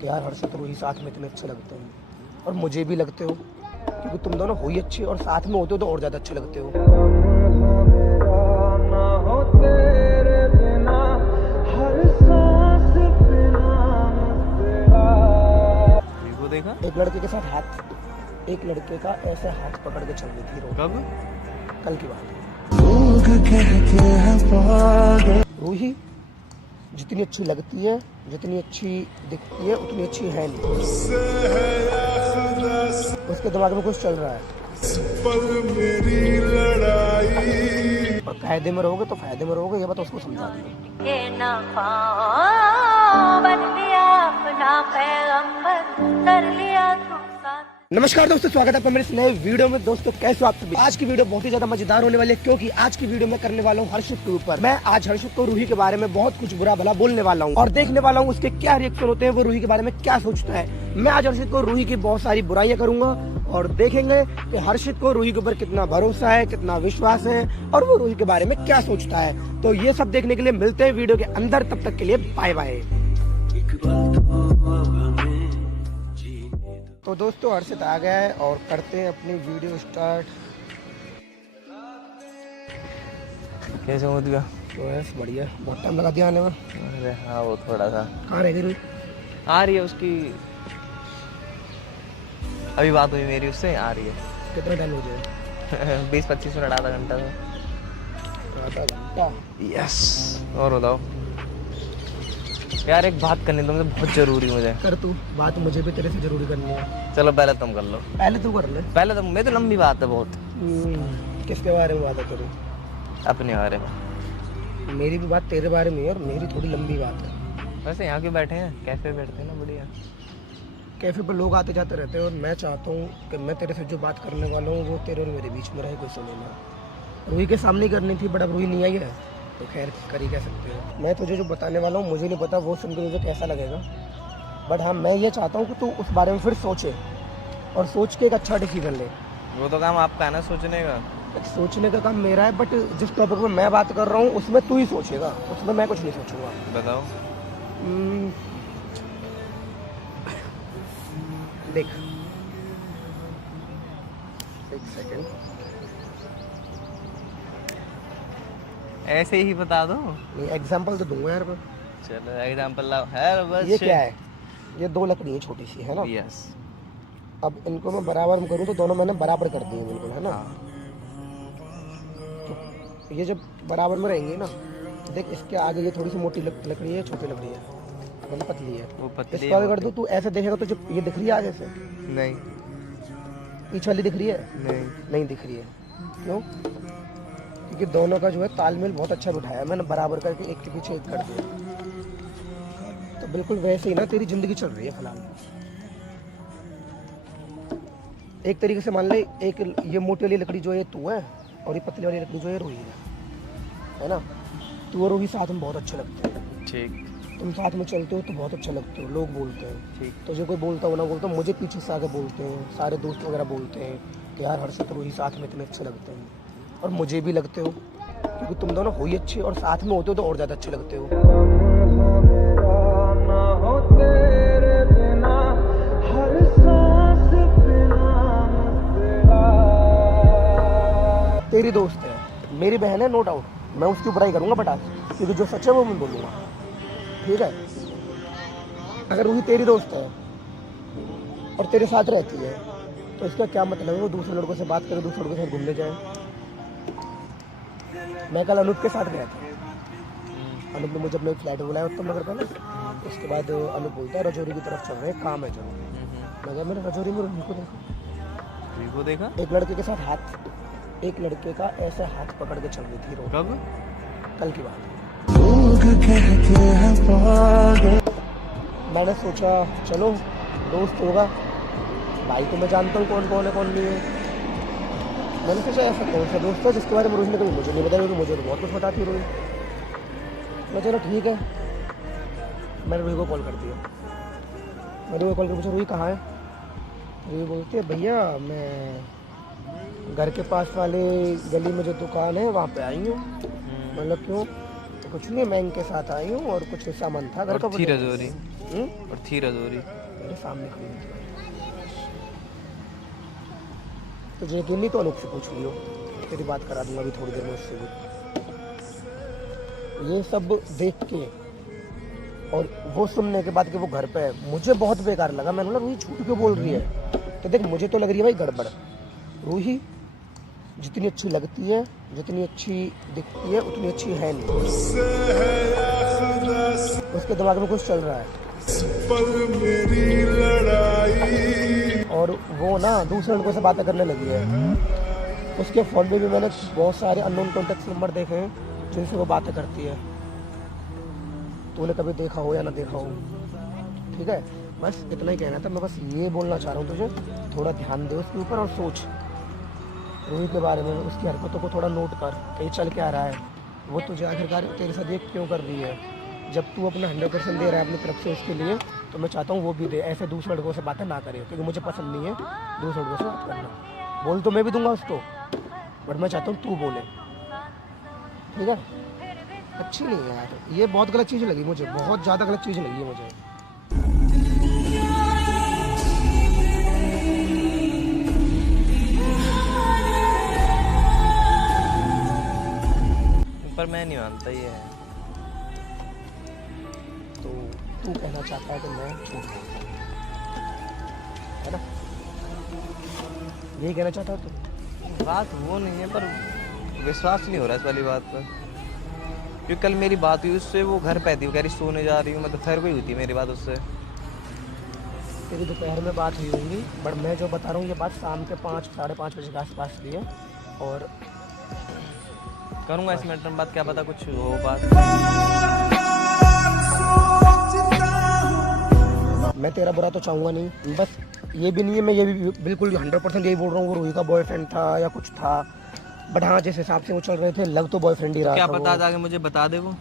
कि यार हर्षित रूही साथ में इतने अच्छे लगते हैं, और मुझे भी लगते हो, क्योंकि तुम दोनों हो ही अच्छे और साथ में होते हो तो और ज़्यादा अच्छे लगते हो। वो देखा एक लड़के के साथ हाथ, एक लड़के का ऐसे हाथ पकड़ के चल रही थी रोड। कब? कल की बात है। रूही जितनी अच्छी लगती है, जितनी अच्छी दिखती है, उतनी अच्छी है नहीं। उसके दिमाग में कुछ चल रहा है। और फायदे में रहोगे तो फायदे में रहोगे, ये बात उसको समझा दो। नमस्कार दोस्तों, स्वागत है आपका मेरे इस नए वीडियो में। दोस्तों कैसे हो आप सभी? आज की वीडियो बहुत ही ज्यादा मजेदार होने वाली है, क्योंकि आज की वीडियो में करने वाला हूँ हर्षित के ऊपर। मैं आज हर्षित को रूही के बारे में बहुत कुछ बुरा भला बोलने वाला हूँ और देखने वाला हूँ उसके क्या रिएक्शन होते हैं, वो रूही के बारे में क्या सोचता है। मैं आज हर्षित को रूही की बहुत सारी बुराइयां करूंगा और देखेंगे कि हर्षित को रूही के ऊपर कितना भरोसा है, कितना विश्वास है और वो रूही के बारे में क्या सोचता है। तो ये सब देखने के लिए मिलते हैं वीडियो के अंदर, तब तक के लिए बाय बाय। तो दोस्तों हर्षित आ गया है और करते हैं अपनी वीडियो स्टार्ट। कैसे हो दिया? तो बस बढ़िया, बहुत टाइम लगा दिया आने में। अरे हाँ, वो थोड़ा सा कहाँ रह गई रूही? आ रही है उसकी, अभी बात हुई मेरी उससे, आ रही है। कितना टाइम हो जाए? 20-25 मिनट, आधा घंटा था। आधा घंटा? यस। और बताओ यार, एक बात करनी तुमसे बहुत जरूरी मुझे। कर तू बात, मुझे भी तेरे से जरूरी करनी है। चलो पहले तुम कर लो। पहले तू कर ले। पहले तुम, मेरी तो लंबी बात है बहुत। किसके बारे में बात करूँ? अपने बारे में। मेरी भी बात तेरे बारे में है और मेरी थोड़ी लंबी बात है। वैसे यहाँ क्यों बैठे हैं? कैफे बैठते हैं ना, बढ़िया। कैफे पर लोग आते जाते रहते हैं और मैं चाहता हूँ कि मैं तेरे से जो बात करने वाला हूँ वो तेरे और मेरे बीच में रहे, कोई सुने ना। रूही के सामने करनी थी, बट अब रूही नहीं आई है तो खैर कर ही कह सकते हो। मैं तुझे जो बताने वाला हूँ मुझे नहीं पता वो सुन के मुझे कैसा लगेगा, बट हाँ मैं ये चाहता हूँ कि तू उस बारे में फिर सोचे और सोच के एक अच्छा डिसीजन ले। वो तो काम आपका है ना सोचने का। सोचने का काम मेरा है, बट जिस टॉपिक में मैं बात कर रहा हूँ उसमें तू ही सोचेगा, उसमें मैं कुछ नहीं सोचूंगा। बताओ। देख एक सेकेंड, ऐसे ही बता दो। एग्जाम्पल तो दूंगा यार। चलो एग्जांपल लाओ। है बस। ये क्या है? ये दो लकड़ी है छोटी सी, है ना? यस। अब इनको मैं बराबर में करूँ तो दोनों मैंने बराबर कर दिए बिल्कुल, है ना? तो ये जब बराबर में रहेंगी ना, देख इसके आगे ये थोड़ी सी मोटी लकड़ी है, छोटी लकड़ी है, मतलब पतली है। वो पतली इसको आगे कर दो, तू ऐसे देखेगा तो जब ये दिख रही है आगे से, नहीं। पीछे वाली दिख रही है? नहीं दिख रही है। क्यों? क्योंकि दोनों का जो है तालमेल बहुत अच्छा बिठाया मैंने, बराबर करके एक के पीछे एक कर दिया। तो बिल्कुल वैसे ही ना तेरी जिंदगी चल रही है फिलहाल। एक तरीके से मान ले, एक ये मोटी वाली लकड़ी जो है तू है और ये पतली वाली लकड़ी जो है रूही है ना? तू और रूही साथ में बहुत अच्छे लगते हैं। ठीक। तुम साथ में चलते हो तो बहुत अच्छा लगते हो, लोग बोलते हैं। ठीक। तुझे कोई बोलता हो ना बोलता, मुझे पीछे से आगे बोलते हैं, सारे दोस्त वगैरह बोलते हैं कि यार हर्षित रूही साथ में इतने अच्छे लगते हैं, और मुझे भी लगते हो, क्योंकि तुम दोनों हो ही अच्छे और साथ में होते हो तो और ज़्यादा अच्छे लगते हो। तेरी दोस्त है, मेरी बहन है, नो डाउट, मैं उसकी बुराई करूंगा बट आज, क्योंकि जो सच है वो मैं बोलूँगा, ठीक है? अगर रूही तेरी दोस्त है और तेरे साथ रहती है तो इसका क्या मतलब है वो दूसरे लड़कों से बात करे, दूसरे लड़कों के साथ घूमने जाए? मैं कल अनूप के साथ गया था, अनूप ने मुझे अपने फ्लैट में बुलाया उत्तम नगर पर ना। उसके बाद अनूप बोलता है रजौरी की तरफ चल रहे हैं, काम है चलो। मैं कहा मैंने रजौरी में रूही को देखा। एक लड़के के साथ हाथ, एक लड़के का ऐसे हाथ पकड़ के चल रही थी रोड। कब? कल की बात है। मैंने सोचा चलो दोस्त होगा, भाई को मैं जानता हूँ कौन कौन है कौन नहीं है। मैंने सोचा ऐसा कौन सा दोस्त है जिसके बारे में रूही ने कभी मुझे नहीं बताया, क्योंकि मुझे तो बहुत कुछ बताती है रूही। मैं चलो ठीक है, मैंने रूही को कॉल कर दिया। मैंने रूही को कॉल कर पूछा रूही कहाँ है? रूही बोलती है भैया मैं घर के पास वाले गली में जो दुकान है वहाँ पे आई हूँ। मतलब क्यों? तो कुछ नहीं, मैं इनके साथ आई हूँ और कुछ सामान था घर का। रजौरी? और थी रजौरी। मेरे सामने खड़ी थी। तुझे यकीन नहीं तो अनूप से पूछ लियो, तेरी बात करा दूंगा अभी थोड़ी देर में उससे भी। ये सब देख के और वो सुनने के बाद कि वो घर पे है, मुझे बहुत बेकार लगा। मैंने बोला रूही झूठ क्यों बोल रही है? तो देख मुझे तो लग रही है भाई गड़बड़। रूही जितनी अच्छी लगती है, जितनी अच्छी दिखती है, उतनी अच्छी है नहीं। उसके दिमाग में कुछ चल रहा है और वो ना दूसरे लड़कों से बातें करने लगी है। उसके फ़ोन में भी मैंने बहुत सारे अननोन कॉन्टेक्ट नंबर देखे हैं जिनसे वो बातें करती है। तूने कभी देखा हो या ना देखा हो, ठीक है? बस इतना ही कहना था। मैं बस ये बोलना चाह रहा हूँ तुझे, थोड़ा ध्यान दे उसके ऊपर और सोच रूही के बारे में, उसकी हरकतों को थोड़ा नोट कर, कहीं चल क्या रहा है, वो तुझे आखिरकार तेरे साथ ये क्यों कर रही है। जब तू अपना 100% दे रहा है अपनी तरफ से उसके लिए, तो मैं चाहता हूँ वो भी दे। ऐसे दूसरे लड़कों से बातें ना करे, क्योंकि मुझे पसंद नहीं है दूसरे लड़कों से बात करना। बोल तो मैं भी दूंगा उसको, बट मैं चाहता हूँ तू बोले, ठीक है? अच्छी नहीं है यार, ये बहुत गलत चीज़ लगी मुझे, बहुत ज़्यादा गलत चीज़ लगी है मुझे। पर मैं नहीं मानता ये है। तो तू कहना चाहता है कि मैं झूठ बोलता हूँ, है ना? यही कहना चाहता है तू? बात वो नहीं है, पर विश्वास नहीं हो रहा इस वाली बात पर। क्योंकि कल मेरी बात हुई उससे, वो घर पे थी, वो कह रही सोने जा रही हूँ। मतलब खैर कोई हुई थी मेरी बात उससे। तेरी दोपहर में बात हुई होगी, बट मैं जो बता रहा हूँ ये बात शाम के 5 साढ़े 5 बजे के आसपास की है। और करूँगा इस मैटर में बात, क्या पता कुछ हो बात। मैं तेरा बुरा तो चाहूँगा नहीं, बस ये भी नहीं है, मैं ये भी बिल्कुल 100% यही बोल रहा हूँ वो रूही का बॉयफ्रेंड था या कुछ था। बट हाँ, जिस हिसाब से वो चल रहे थे लग तो बॉयफ्रेंड ही रहा क्या था। पता आगे मुझे बता दे वो,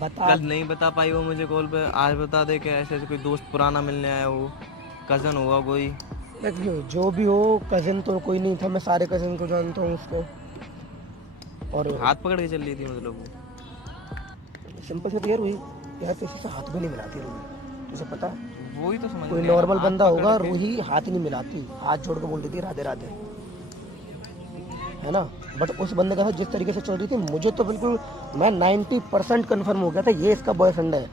बता कल नहीं बता पाई वो मुझे कॉल पे, आज बता दे कि ऐसे ऐसे कोई दोस्त पुराना मिलने आया हो, कज़न हुआ कोई। देखियो जो भी हो, कज़न तो कोई नहीं था, मैं सारे कज़न को जानता हूँ उसको। और हाथ पकड़ के चल रही थी मतलब वो। सिंपल से क्लियर हुई यार, किसी से हाथ भी नहीं मिलाती रूही, तुझे पता है? वही तो समझ कोई नहीं आ रहा, नॉर्मल हाथ बंदा पकड़ होगा, के। रूही हाथ नहीं मिलाती, हाथ जोड़ के बोल रही थी राधे राधे, है ना? बट उस बंदे के साथ जिस तरीके से चल रही थी, मुझे तो बिल्कुल, मैं 90% कन्फर्म हो गया था ये इसका बॉयफ्रेंड है।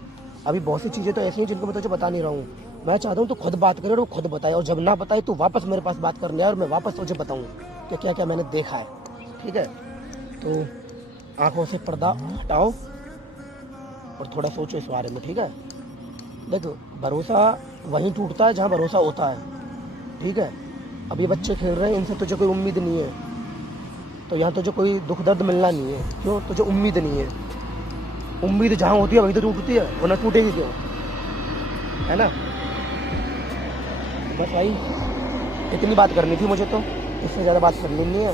अभी बहुत सी चीज़ें तो ऐसी हैं जिनको मैं तुझे बता नहीं रहा हूँ। मैं चाहता हूँ तू खुद बात करे और वो खुद बताए, और जब ना बताए तो वापस मेरे पास बात करने आए और मैं वापस तुझे बताऊँ कि क्या क्या मैंने देखा है, ठीक है? तो आंखों से पर्दा हटाओ और थोड़ा सोचो इस बारे में, ठीक है? देखो, भरोसा वहीं टूटता है जहाँ भरोसा होता है, ठीक है? अब ये बच्चे खेल रहे हैं, इनसे तुझे कोई उम्मीद नहीं है, तो यहाँ तुझे कोई दुख दर्द मिलना नहीं है। क्यों? तुझे उम्मीद नहीं है। उम्मीद जहाँ होती है वहीं तो टूटती है, वरना टूटेगी क्यों, है ना? बस भाई इतनी बात करनी थी मुझे, तो इससे ज़्यादा बात करनी नहीं है।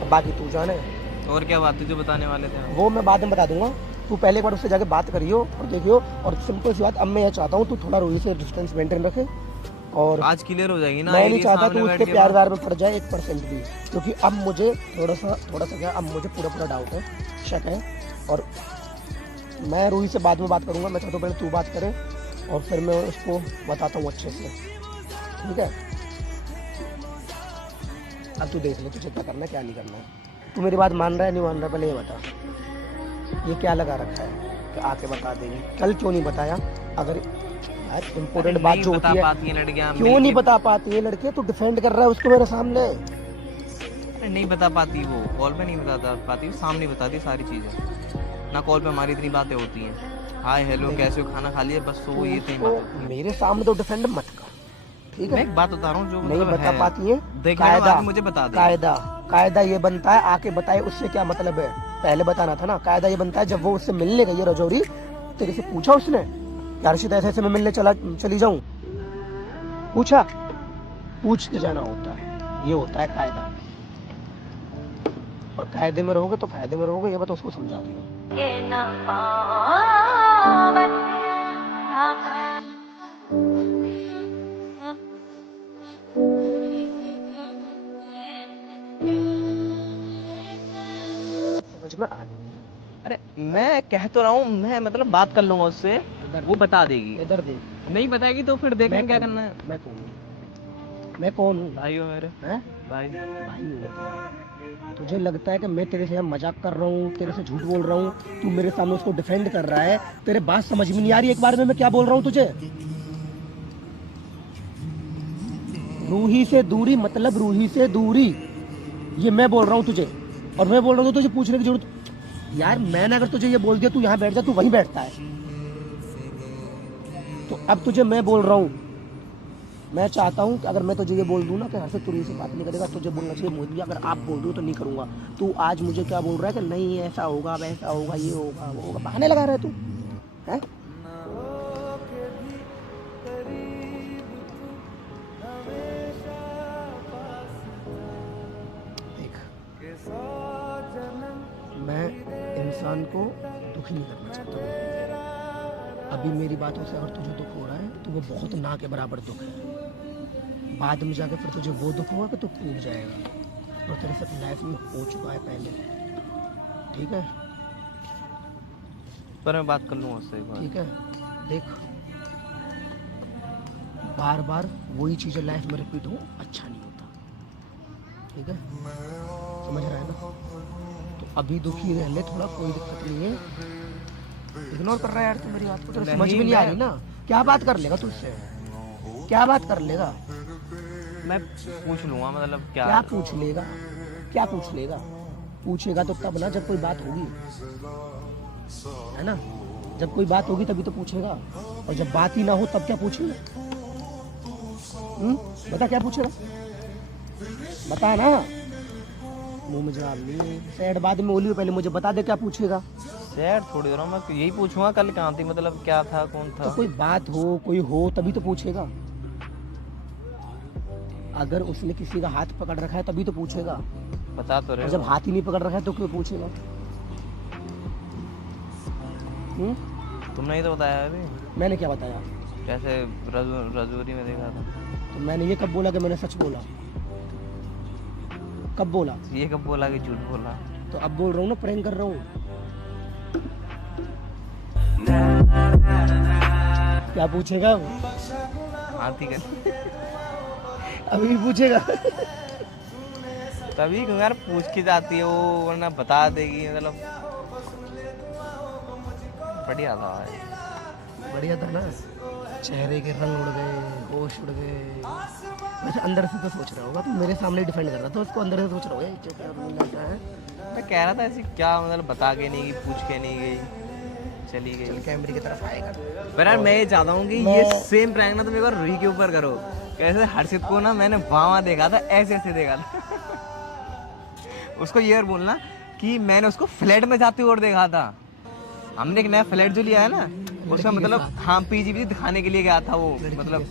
अब बाकी तू जाने। और क्या बात तुझे बताने वाले थे? वो मैं बाद में बता दूंगा, तू पहले एक बार उससे जाके बात करियो और देखियो। और सिंपल सी बात, अब मैं यह चाहता हूँ तू थोड़ा रूही से डिस्टेंस मेंटेन रखे, और आज क्लियर हो जाएगी ना। मैं नहीं एरिया चाहता सामने तू बैठ उसके के प्यार बात। व्यार में पड़ जाए 1% भी, क्योंकि अब मुझे थोड़ा सा क्या, अब मुझे पूरा डाउट है, शक है। और मैं रूही से बाद में बात करूंगा, मैं चाहता हूँ पहले तू बात करे और फिर मैं उसको बताता हूँ अच्छे से, ठीक है? अब तू देख ले तुझे क्या करना है क्या नहीं करना है। तू मेरी बात मान रहा है नहीं मान रहा, पहले ये बता। ये क्या लगा रखा है कि आके बता देगी? कल क्यों नहीं बताया? अगर यार इम्पोर्टेंट बात जो होती है, लड़कियां क्यों नहीं बता पाती है लड़के? तू डिफेंड कर रहा है उसको मेरे सामने। अरे नहीं बता पाती वो, कॉल पे नहीं बता पाती, सामने बताती सारी चीजें। ना कॉल पे हमारी इतनी बातें होती हैं, हाय हेलो कैसे हो, खाना खा लिया, बस वो ये इतनी बात होती है। मेरे सामने तो डिफेंड मत कर, ठीक है? मैं एक बात बता रहा हूँ जो नहीं मतलब बता है, पाती है, देखने के बाद मुझे बता दे। कायदा ये बनता है आके बताए, उससे क्या मतलब है? पहले बताना था ना। कायदा ये बनता है जब वो उससे मिलने गई है रजौरी, तेरे से पूछा उसने यार अर्शित ऐसे मैं मिलने चली जाऊं? पूछ के जाना होता है, ये होता है कायदा। और कायदे में रहोगे तो फायदे में रहोगे, ये बात उसको समझा दियो। समझ में आ? अरे मैं कह तो रहा हूँ, मैं मतलब बात कर लूंगा उससे, इधर वो बता देगी। इधर देख। नहीं बताएगी तो फिर देखना क्या करना है। मैं कौन हूँ? मैं कौन हूँ? भाई हो मेरे। हैं? भाई। भाई हूँ। तुझे लगता है कि मैं तेरे से मजाक कर रहा हूँ, तेरे से झूठ बोल रहा हूँ, तू मेरे सामने उसको डिफेंड कर रहा है, तेरे बात समझ में नहीं आ रही एक बार में मैं क्या बोल रहा हूँ तुझे? रूही से दूरी मतलब रूही से दूरी, ये मैं बोल रहा हूँ तुझे। और मैं बोल रहा हूँ तुझे पूछने की जरूरत, यार मैंने अगर तुझे ये बोल दिया तू यहाँ बैठ जा, तू वहीं बैठता है। तो अब तुझे मैं बोल रहा हूँ, मैं चाहता हूँ कि अगर मैं तुझे ये बोल दूँ ना कि हर्षित तू रूही से बात नहीं करेगा, तुझे बोलना चाहिए मोहित भी अगर आप बोल दो तो नहीं करूँगा। तू आज मुझे क्या बोल रहा है कि नहीं ऐसा होगा वैसा होगा ये होगा वो होगा, बहाने लगा रहा है तू है? मैं इंसान को दुखी नहीं करना चाहता हूँ। अभी मेरी बातों से अगर तुझे दुख हो रहा है तो वो बहुत ना के बराबर दुख है। बाद में जाके फिर तुझे वो दुख होगा कि तू टूट जाएगा, और तेरे साथ लाइफ में हो चुका है पहले। ठीक है? पर मैं बात कर लूँगा उससे एक बार। ठीक है? देख, बार बार वही चीज़ें लाइफ में रिपीट हो अच्छा नहीं होता। ठीक है? समझ रहा है ना? तो अभी दुखी रह ले थोड़ा, कोई दिक्कत नहीं है। इग्नोर कर रहा है यार तू मेरी बात को, तेरे समझ में नहीं आ रही ना। क्या बात कर लेगा तुझसे? क्या बात कर लेगा? मैं पूछ लूँगा, मतलब क्या पूछ लेगा? क्या पूछ लेगा? पूछेगा तो तब ना जब कोई बात होगी, है ना? जब कोई बात होगी तभी तो पूछेगा, और जब बात ही ना हो तब क्या पूछेगा? बता क्या पूछेगा? बता ना, मुंह में जवाब नहीं। सैड बाद में बोली, पहले मुझे बता दे क्या पूछेगा। यार थोड़ी देर में मैं यही पूछूंगा कल कहाँ थी, मतलब क्या था कौन था। तो कोई बात हो कोई हो तभी तो पूछेगा। अगर उसने किसी का हाथ पकड़ रखा है तभी तो पूछेगा। बता तो रहे और जब हाथ ही नहीं पकड़ रखा है तो क्यों पूछेगा? तुमने ही तो बताया अभी। मैंने क्या बताया? कैसे रजौरी में देखा था। तो मैंने ये कब बोला कि मैंने सच बोला? कब बोला? ये कब बोला कि झूठ बोला? तो अब बोल रहा हूँ ना, प्रैंक कर रहा हूँ। क्या पूछेगा? हाथी का अभी भी पूछेगा। तभी क्यों यार पूछ के जाती है वो, वरना बता देगी। मतलब बढ़िया था भाई। बढ़िया था ना? चेहरे के रंग उड़ गए, होश उड़ गए। वैसे अंदर से तो सोच रहा होगा, तू मेरे सामने डिफेंड कर रहा था उसको, अंदर से सोच रहा होगा ये क्या बोलना है। मैं कह रहा था ऐसी क्या, मतलब बता के नहीं गई, पूछ के नहीं गई, चली गई। चल कैमरे की तरफ आएगा। पर यार मैं ये चाहता हूँ कि ये सेम प्रैंक ना तुम एक बार रूही के ऊपर करो। कैसे हर्षित को ना मैंने वहाँ देखा था, ऐसे ऐसे देखा था। उसको ये और बोलना कि मैंने उसको फ्लैट में जाते हुए और देखा था। हमने एक नया फ्लैट जो लिया है ना, उसमें मतलब हाँ पीजी दिखाने के लिए गया था वो, मतलब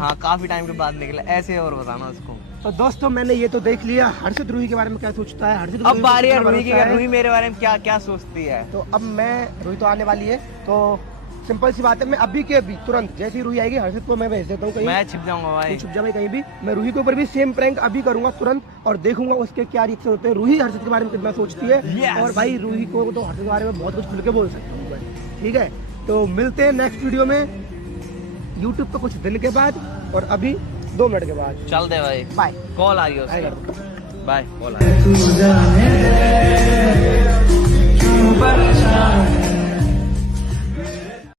हाँ काफी टाइम के बाद निकला, ऐसे और बताना उसको। तो दोस्तों मैंने ये तो देख लिया हर्षित रूही के बारे में क्या सोचता है। हर्षित अब बारी है रूही की, रूही मेरे बारे में क्या क्या सोचती है। तो अब मैं, रूही तो आने वाली है, तो सिंपल सी बात है, मैं अभी के अभी तुरंत जैसी रूही आएगी हर्षित को मैं भेज देता हूँ कहीं। मैं छिप जाऊंगा भाई, छुप जा भाई कहीं भी। मैं रूही के ऊपर भी सेम प्रैंक अभी करूंगा तुरंत, और देखूंगा उसके क्या रिएक्शन होते हैं। रूही हर्षित के बारे में कितना सोचती है। और भाई रूही को तो हर्षित के बारे में बहुत कुछ खुल के बोल सकता हूँ भाई। ठीक है, तो मिलते हैं नेक्स्ट वीडियो में यूट्यूब पे कुछ दिन के बाद, और अभी 2 मिनट के बाद। चल दे भाई, बाय। कॉल आ रही है उसकी। बाय, कॉल आ रही है।